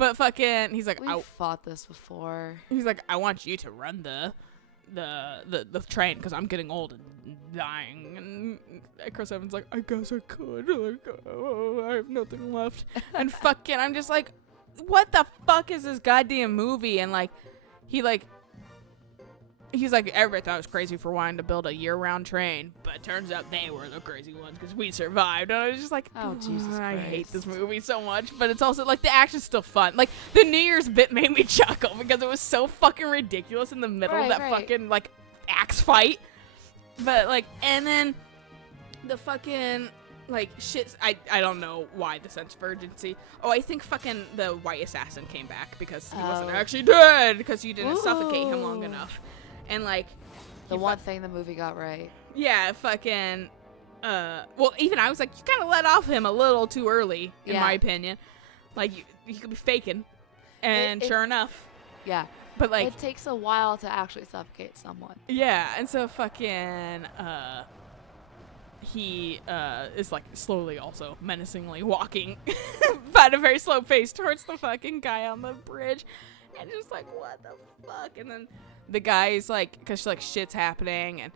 But fucking, he's like, We've fought this before. he's like, I want you to run the train because I'm getting old and dying. And Chris Evans like, I guess I could. Like, oh, I have nothing left. And fucking, I'm just like, what the fuck is this goddamn movie? And like, he's like, everybody thought I was crazy for wanting to build a year-round train, but it turns out they were the crazy ones because we survived. And I was just like, Oh, Jesus I Christ. hate this movie so much. But it's also like the action's still fun. Like the New Year's bit made me chuckle because it was so fucking ridiculous in the middle of that fucking like axe fight. But like, and then the fucking like shit. I don't know why the sense of urgency. Oh, I think fucking the white assassin came back because he wasn't actually dead because you didn't suffocate him long enough. And like the one thing the movie got right. Yeah, fucking well, even I was like, you kind of let off him a little too early in my opinion. Like you could be faking. And sure enough. Yeah. But like it takes a while to actually suffocate someone. Yeah, and so fucking he is like slowly also menacingly walking at a very slow pace towards the fucking guy on the bridge. And just like, what the fuck? And then the guy's like, because like shit's happening, and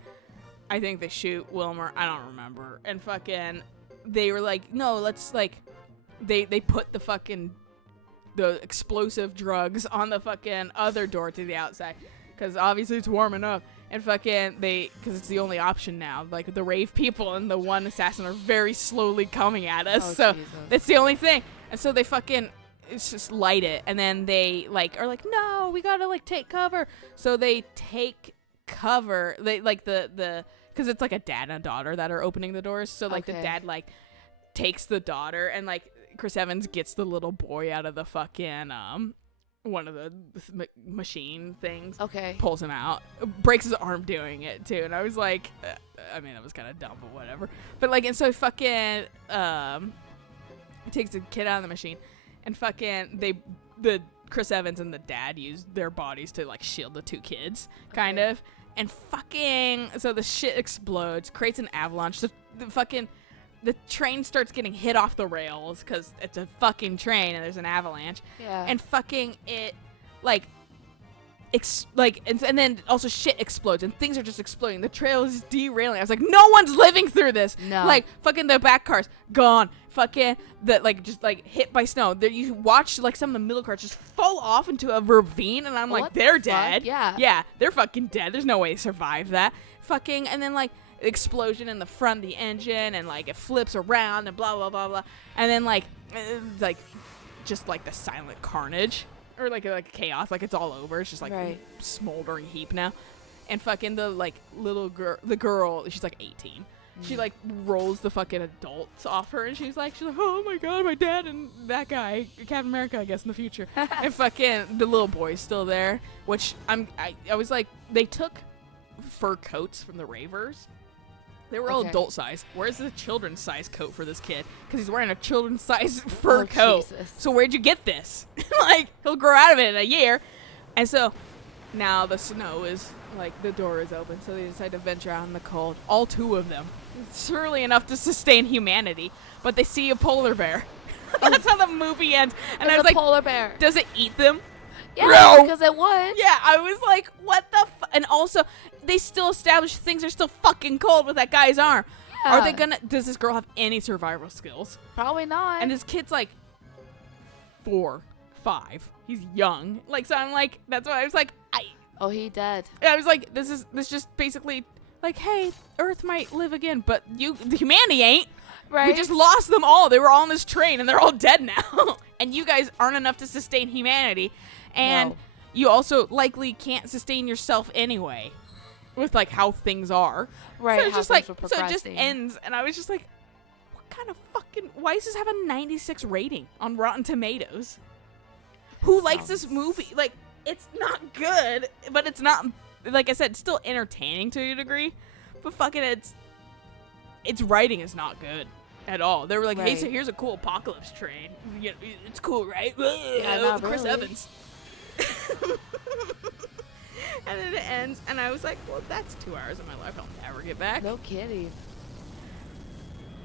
I think they shoot Wilmer. I don't remember. And fucking, they were like, no, let's like, they put the explosive drugs on the fucking other door to the outside, because obviously it's warming up. And fucking because it's the only option now. Like the rave people and the one assassin are very slowly coming at us. Oh, so Jesus. that's the only thing. And so they fucking. It's just light it, and then they like are like, no, we gotta like take cover. So they take cover. They like the because it's like a dad and a daughter that are opening the doors. So like the dad like takes the daughter, and like Chris Evans gets the little boy out of the fucking one of the machine things. Okay. Pulls him out, breaks his arm doing it too, and I was like, I mean that was kind of dumb, but whatever. But like, and so fucking takes the kid out of the machine. And fucking the Chris Evans and the dad use their bodies to like shield the two kids, kind of. And fucking, so the shit explodes, creates an avalanche. The train starts getting hit off the rails because it's a fucking train and there's an avalanche. Yeah. And fucking it, like, and then also shit explodes and things are just exploding. The trail is derailing. I was like, no one's living through this. No. Like, fucking the back cars gone. Fucking just hit by snow. There, you watch like some of the middle cars just fall off into a ravine, and I'm like, they're dead. Yeah, they're fucking dead. There's no way to survive that. Fucking, and then like explosion in the front, the engine, and like it flips around and blah blah blah blah, and then like just like the silent carnage. Or like chaos, like it's all over. It's just like smoldering heap now. And fucking the like little girl, she's like 18. She like rolls the fucking adults off her, and she's like, oh my god, my dad and that guy, Captain America, I guess in the future. And fucking the little boy's still there, which I was like, they took fur coats from the ravers. They were all adult size. Where's the children's size coat for this kid? Because he's wearing a children's size fur coat. Jesus. So where'd you get this? Like, he'll grow out of it in a year. And so now the snow is, like, the door is open. So they decide to venture out in the cold. All two of them. Surely enough to sustain humanity. But they see a polar bear. That's how the movie ends. And I was like, polar bear. Does it eat them? Yeah, No. because it was. Yeah, I was like, what the and also, they still establish things are still fucking cold with that guy's arm. Yeah. Are they gonna, does this girl have any survival skills? Probably not. And this kid's like 4, 5. He's young. Like, so I'm like, that's why I was like, oh, he dead. I was like, this just basically like, hey, Earth might live again, but the humanity ain't. Right. We just lost them all. They were all on this train and they're all dead now. And you guys aren't enough to sustain humanity. And you also likely can't sustain yourself anyway with like how things are. Right. So it's just like, so it just ends. And I was just like, what kind of fucking, why does this have a 96 rating on Rotten Tomatoes? Who likes this movie? Like, it's not good, but it's not, like I said, it's still entertaining to a degree. But fucking its writing is not good at all. They were like, hey, so here's a cool apocalypse train. You know, it's cool, right? Yeah, not Chris really. Evans. And then it ends, and I was like, well, that's 2 hours of my life I'll never get back. No kidding.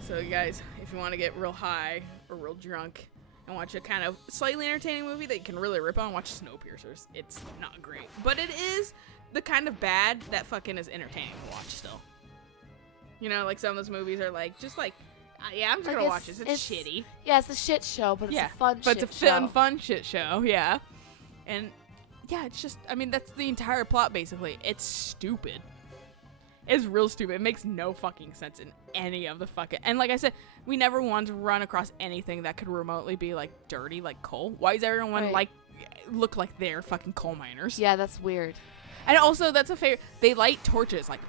So, guys, if you want to get real high or real drunk, and watch a kind of slightly entertaining movie that you can really rip on, watch Snowpiercer. It's not great, but it is the kind of bad that fucking is entertaining to watch still. You know, like some of those movies are like, just like, yeah, I'm just gonna watch this. It's shitty. Yeah, it's a shit show, but it's a fun shit show. But it's a fun shit show, yeah. And yeah, it's just, I mean, that's the entire plot basically. It's stupid. It's real stupid. It makes no fucking sense in any of the fucking... And like I said, we never wanted to run across anything that could remotely be, like, dirty, like coal. Why does everyone, like, look like they're fucking coal miners? Yeah, that's weird. And also, that's a favorite... They light torches, like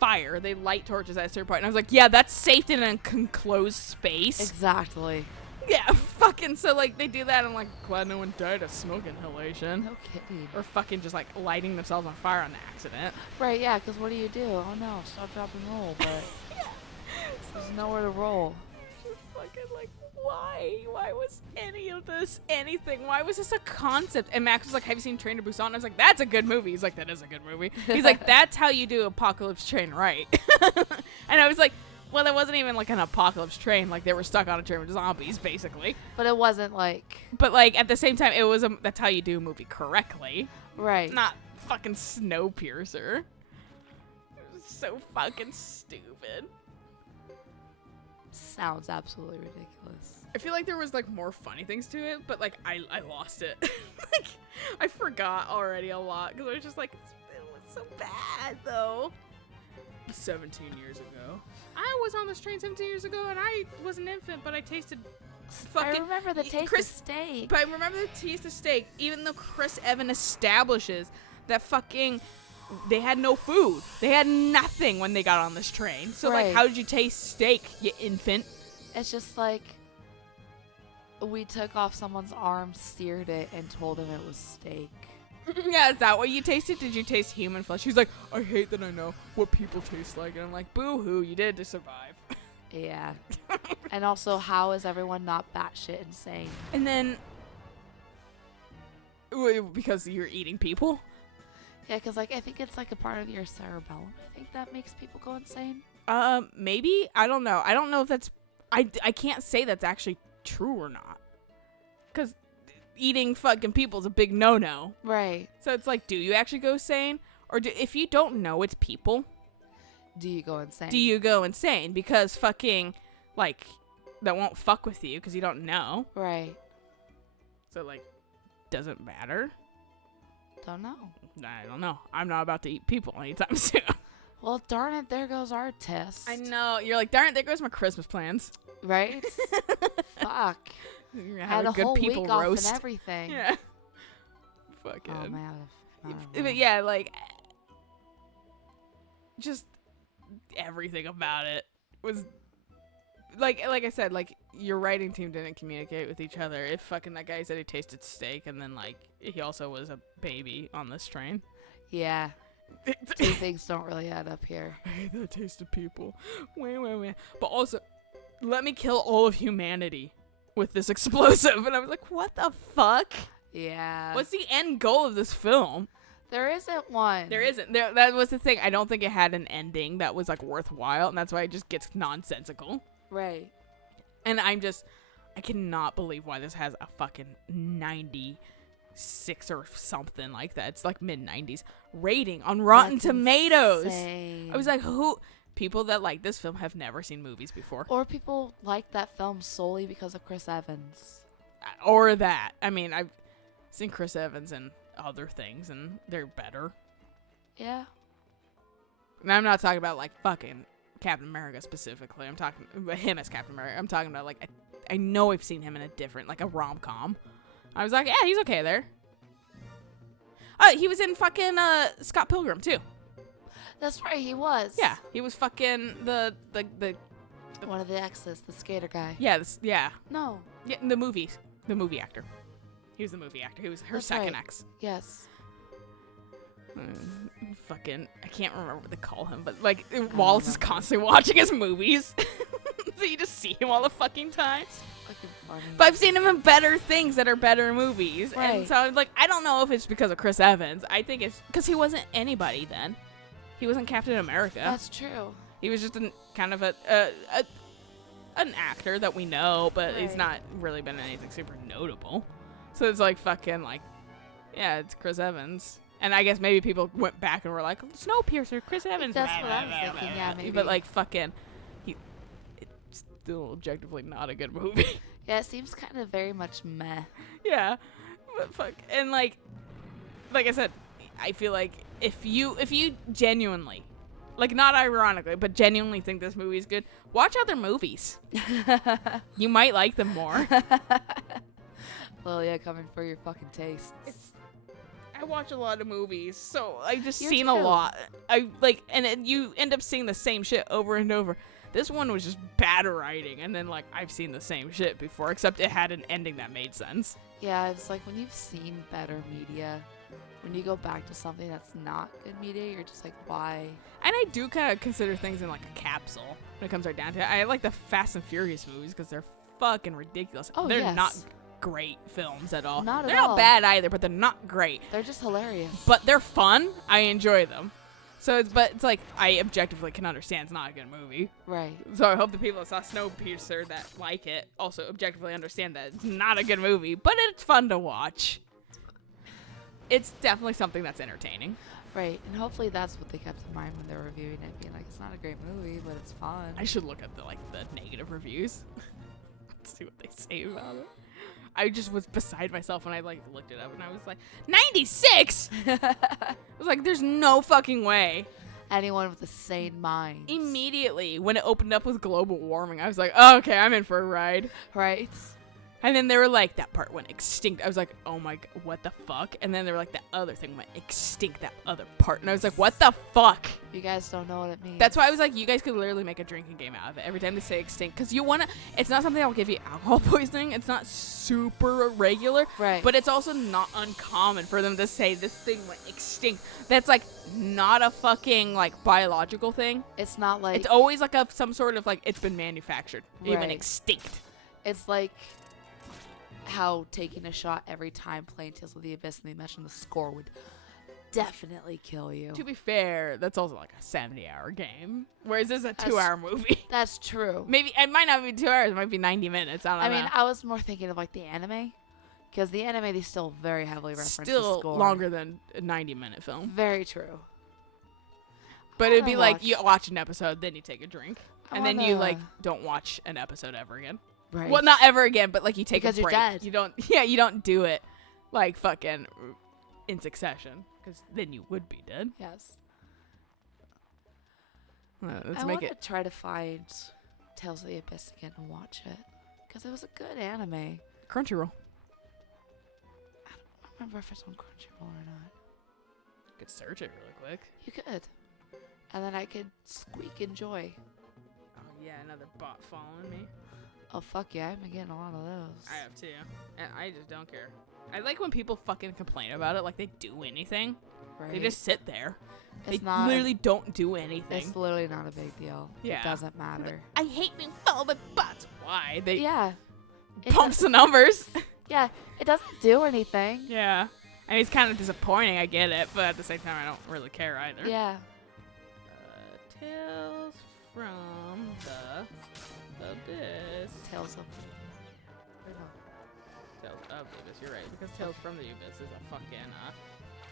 fire. They light torches at a certain point. And I was like, yeah, that's safe in a enclosed space. Exactly. Yeah, fucking... So, like, they do that. I'm like, glad no one died of smoke inhalation. No kidding. Or fucking just, like, lighting themselves on fire on accident. Right, yeah, because what do you do? Oh, no, stop, drop, and roll, but there's nowhere to roll. Just fucking, like, why? Why was any of this anything? Why was this a concept? And Max was like, have you seen Train to Busan? And I was like, that's a good movie. He's like, that is a good movie. He's like, that's how you do Apocalypse Train right. And I was like, well, it wasn't even like an apocalypse train. Like, they were stuck on a train with zombies, basically. But it wasn't like... But, like, at the same time, it was that's how you do a movie correctly. Right. Not fucking Snowpiercer. It was so fucking stupid. Sounds absolutely ridiculous. I feel like there was, like, more funny things to it, but, like, I lost it. Like, I forgot already a lot, because I was just like, it was so bad, though. 17 years ago. I was on this train 17 years ago, and I was an infant, but I tasted fucking... I remember the taste of steak. But I remember the taste of steak, even though Chris Evans establishes that fucking... They had no food. They had nothing when they got on this train. So, like, how did you taste steak, you infant? It's just like... We took off someone's arm, seared it, and told him it was steak. Yeah, is that what you tasted? Did you taste human flesh? He's like, I hate that I know what people taste like. And I'm like, boo-hoo, you did it to survive. Yeah. And also, how is everyone not batshit insane? And then... Because you're eating people? Yeah, because, like, I think it's, like, a part of your cerebellum. I think that makes people go insane. Maybe? I don't know. I don't know if that's... I can't say that's actually true or not. Because... Eating fucking people is a big no-no. Right. So it's like, do you actually go insane? Or if you don't know it's people... Do you go insane? Do you go insane? Because fucking, like, that won't fuck with you because you don't know. Right. So, like, doesn't matter? Don't know. I don't know. I'm not about to eat people anytime soon. Well, darn it, there goes our test. I know. You're like, darn it, there goes my Christmas plans. Right? Fuck. Had a good whole people week roast. off and everything. Yeah. Fucking. Oh, man. But yeah, like, just everything about it was, like I said, like, your writing team didn't communicate with each other. If fucking that guy said he tasted steak and then, like, he also was a baby on this train. Yeah. Two things don't really add up here. I hate the taste of people. Wait. But also, let me kill all of humanity with this explosive. And I was like, what the fuck? Yeah. What's the end goal of this film? There isn't one. There isn't. That was the thing. I don't think it had an ending that was, like, worthwhile. And that's why it just gets nonsensical. Right. And I cannot believe why this has a fucking 96 or something like that. It's like mid-90s rating on Rotten Tomatoes. Insane. I was like, who? People that like this film have never seen movies before. Or people like that film solely because of Chris Evans. Or that. I mean, I've seen Chris Evans in other things, and they're better. Yeah. And I'm not talking about, like, fucking Captain America specifically. I'm talking about him as Captain America. I'm talking about, like, I know I've seen him in a different, like, a rom-com. I was like, yeah, he's okay there. He was in fucking Scott Pilgrim, too. That's right, he was. Yeah, he was fucking the one of the exes, the skater guy. Yeah, yeah. No. Yeah, the movie actor. He was the movie actor. He was her second ex. Yes. Fucking, I can't remember what they call him, but, like, Wallace is constantly watching his movies. So you just see him all the fucking time. Fucking funny. But I've seen him in better things that are better movies. Right. And so I'm like, I don't know if it's because of Chris Evans. I think it's because he wasn't anybody then. He wasn't Captain America. That's true. He was just kind of an actor that we know, but he's Right. not really been in anything super notable. So it's like fucking like, yeah, it's Chris Evans. And I guess maybe people went back and were like, Snowpiercer, Chris Evans. That's what I was thinking, yeah, maybe. But like fucking, it's still objectively not a good movie. Yeah, it seems kind of very much meh. Yeah, but fuck, and like I said, I feel like if you genuinely, like not ironically, but genuinely think this movie is good, watch other movies. You might like them more. Lilia coming for your fucking tastes. I watch a lot of movies, so I've just You seen too. a lot. I like, and then you end up seeing the same shit over and over. This one was just bad writing, and then like I've seen the same shit before, except it had an ending that made sense. Yeah, it's like when you've seen better media, when you go back to something that's not good media, you're just like, why? And I do kind of consider things in like a capsule when it comes right down to it. I like the Fast and Furious movies because they're fucking ridiculous. Oh, they're yes. not great films at all. Not at they're all. not bad either, but they're not great. They're just hilarious. But they're fun. I enjoy them. So it's like I objectively can understand it's not a good movie. Right. So I hope the people that saw Snowpiercer that like it also objectively understand that it's not a good movie, but it's fun to watch. It's definitely something that's entertaining. Right. And hopefully that's what they kept in mind when they were reviewing it, being like, it's not a great movie, but it's fun. I should look at the negative reviews. See what they say about it. I just was beside myself when I looked it up and I was like, 96? I was like, there's no fucking way. Anyone with a sane mind. Immediately when it opened up with global warming, I was like, oh, okay, I'm in for a ride. Right. And then they were like, that part went extinct. I was like, oh my god, what the fuck? And then they were like, that other thing went extinct, that other part. And I was like, what the fuck? You guys don't know what it means. That's why I was like, you guys could literally make a drinking game out of it every time they say extinct. Because you want to, it's not something that will give you alcohol poisoning. It's not super regular. Right. But it's also not uncommon for them to say this thing went extinct. That's like not a fucking like biological thing. It's not like. It's always like some sort of like, it's been manufactured. It went Right. extinct. It's like how taking a shot every time playing Tales of the Abyss and they mentioned the score would definitely kill you. To be fair, that's also like a 70-hour game. Whereas this is a 2-hour movie. That's true. Maybe it might not be 2 hours. It might be 90 minutes. I don't know. I mean, I was more thinking of like the anime. Because the anime, they still very heavily reference the Still score. longer than a 90-minute film. Very true. But I it'd be wanna like watch- you watch an episode, then you take a drink. I And then you wanna- like don't watch an episode ever again. Right. Well, not ever again, but like you take Because a you're break. dead. You don't you don't do it like fucking in succession. Because then you would be dead. Yes. Let's I make want it. to try to find Tales of the Abyss again and watch it. Because it was a good anime. Crunchyroll. I don't remember if it's on Crunchyroll or not. You could search it really quick. You could. And then I could squeak enjoy. Oh yeah, another bot following me. Oh, fuck yeah. I've been getting a lot of those. I have too. And I just don't care. I like when people fucking complain about it like they do anything. Right. They just sit there. It's they not. literally don't do anything. It's literally not a big deal. Yeah. It doesn't matter. I hate being followed by bots. Why? They Yeah. It pumps does- the numbers. Yeah. It doesn't do anything. Yeah. I mean, it's kind of disappointing. I get it. But at the same time, I don't really care either. Yeah. Tales from the Abyss. Tales of. Or no. Tales of the Abyss. You're right. Because Tales from the Abyss is a fucking...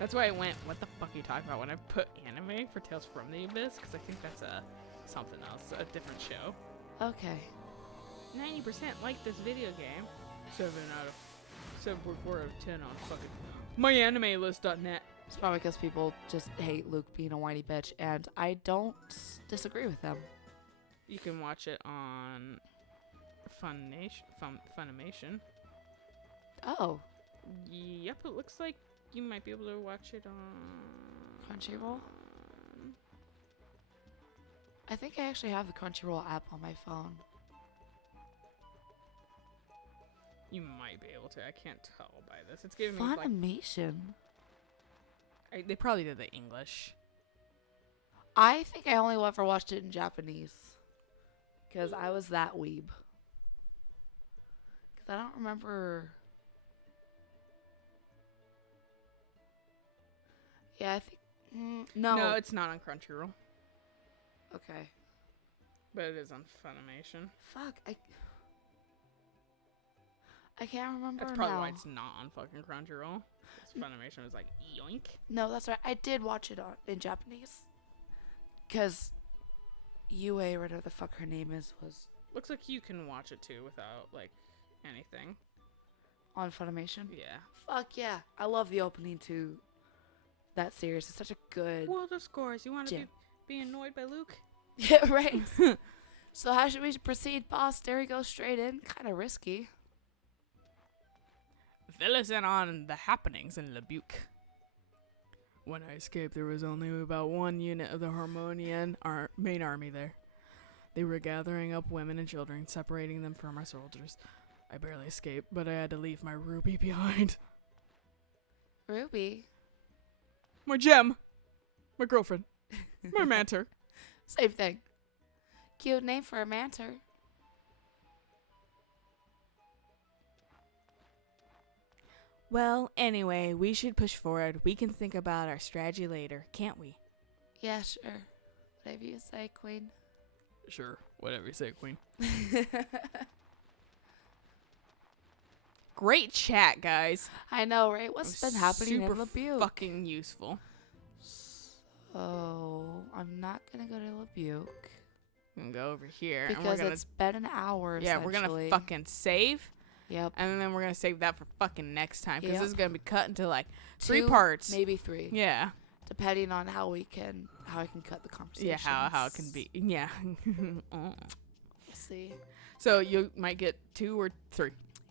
that's why I went, what the fuck are you talking about when I put anime for Tales from the Abyss? Because I think that's something else. A different show. Okay. 90% like this video game. 7 out of 10 on fucking myanimelist.net. It's probably because people just hate Luke being a whiny bitch, and I don't disagree with them. You can watch it on Funimation. Oh. Yep, it looks like you might be able to watch it on Crunchyroll? I think I actually have the Crunchyroll app on my phone. You might be able to. I can't tell by this. It's giving me like Funimation? they probably did the English. I think I only ever watched it in Japanese. Because I was that weeb. Because I don't remember... Yeah, I think... no. No, it's not on Crunchyroll. Okay. But it is on Funimation. Fuck, I can't remember. That's probably now. why it's not on fucking Crunchyroll. Funimation was like, yoink. No, that's right. I did watch it in Japanese. Because Yue, whatever the fuck her name is, was... Looks like you can watch it too without, like, anything. On Funimation? Yeah. Fuck yeah. I love the opening to that series. It's such a good... World of Scores. You want to be annoyed by Luke? Yeah, right. So how should we proceed, boss? There we go, straight in. Kind of risky. Fill us in on the happenings in Lebuc. When I escaped, there was only about one unit of the Harmonian main army there. They were gathering up women and children, separating them from our soldiers. I barely escaped, but I had to leave my Ruby behind. Ruby? My gem. My girlfriend. My mentor. Same thing. Cute name for a mentor. Well, anyway, we should push forward. We can think about our strategy later, can't we? Yeah, sure. Whatever you say, Queen. Sure, whatever you say, Queen. Great chat, guys. I know, right? What's been happening in Super Lebuc? fucking useful. So, I'm not going to go to Lebuc. I'm gonna go over here. Because it's been an hour, yeah, we're gonna fucking save. Yep. And then we're gonna save that for fucking next time. Because Yep. this is gonna be cut into like 2 3 parts. Maybe 3. Yeah. Depending on how I can cut the conversation. Yeah, how it can be. Yeah. We'll see. So you might get 2 or 3.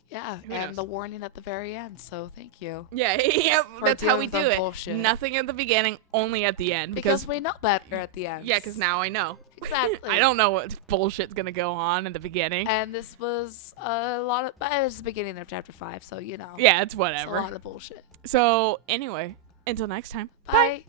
Yeah, Who and knows? the warning at the very end, so thank you. Yeah, yeah, For that's how dealing we with do the it. bullshit. Nothing at the beginning, only at the end. Because we know better at the end. Yeah, because now I know. Exactly. I don't know what bullshit's gonna go on in the beginning. And this was a lot of... It was the beginning of chapter 5, so you know. Yeah, it's It's whatever. a lot of bullshit. So anyway, until next time. Bye.